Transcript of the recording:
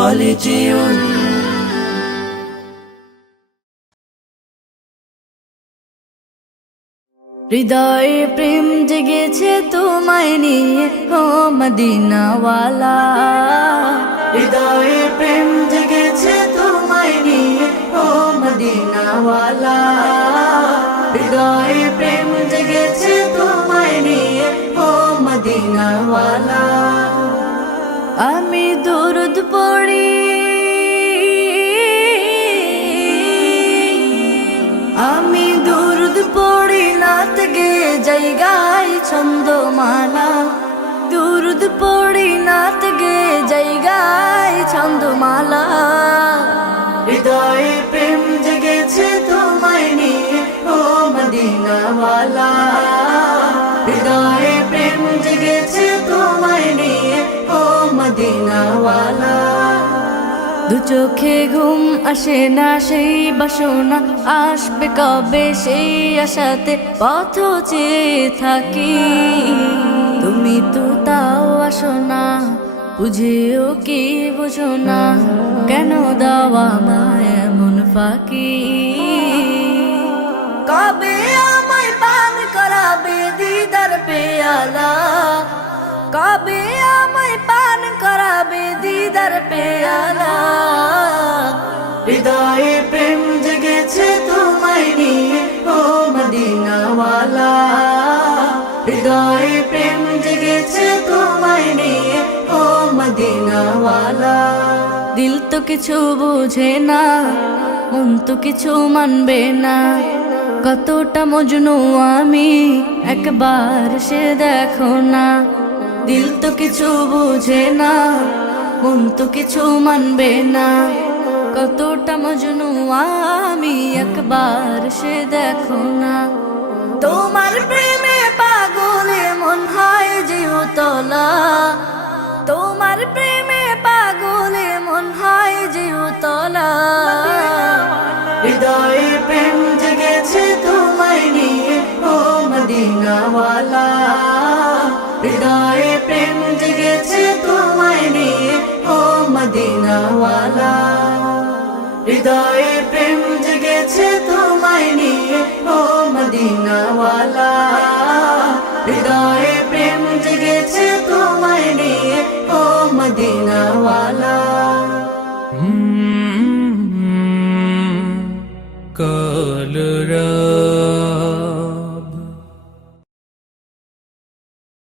خالدون হৃদয়ে প্রেম জেগেছে তোমায় নিয়ে ও মদিনাওয়ালা, হৃদয়ে প্রেম জেগেছে তোমায় নিয়ে ও মদিনাওয়ালা, হৃদয়ে প্রেম জেগেছে তোমায় নিয়ে ও মদিনাওয়ালা। আমি দুরুদ পড়ি, আমি দুরুদ পড়ি নাত গে জায়গায় ছন্দমালা, দুরুদ পড়ি নাত গে জায়গায় ছন্দমালা। হৃদয়ে প্রেম জেগেছে তোমায় নিয়ে ও মদিনাওয়ালা, হৃদয়ে প্রেম জেগেছে তোমায় নিয়ে ও মদিনাওয়ালা। দু চোখে ঘুম আসে না সেই বাসনা, আসবে কবে সেই আশাতে পথ চেয়ে থাকি। তুমি তো তাও আসো না, বুঝেও কি বুঝো না, কেন দাও আমায় এমন ফাঁকি। কবে আমায় পান করাবে দিদার পেয়ালা, কবে আমায় পান করাবে দিদার পেয়ালা। হৃদয়ে প্রেম জেগেছে তোমায় নিয়ে ও মদিনাওয়ালা, হৃদয়ে প্রেম জেগেছে তোমায় নিয়ে ও মদিনাওয়ালা। দিল তো কিছু বুঝে না, মন তো কিছু মানবে না, কতটা মজনু আমি একবার সে দেখো না। দিল তো কিছু বুঝে না, মন তো কিছু মানবে না, কতটা মজনু আমি একবার সে দেখো না। তোমার প্রেমে পাগলে মন হয় যে উতলা, তোমার প্রেমে পাগলে মন হয় যে উতলা। হৃদয়ে প্রেম জেগেছে তোমায় নিয়ে ও মদিনাওয়ালা, হৃদয়ে প্রেম জেগেছে তোমায় নিয়ে ও মদিনাওয়ালা, হৃদয়ে প্রেম জেগেছে তোমায় নিয়ে ও মদিনাওয়ালা, হৃদয়ে প্রেম জেগেছে তোমায় নিয়ে ও মদিনা।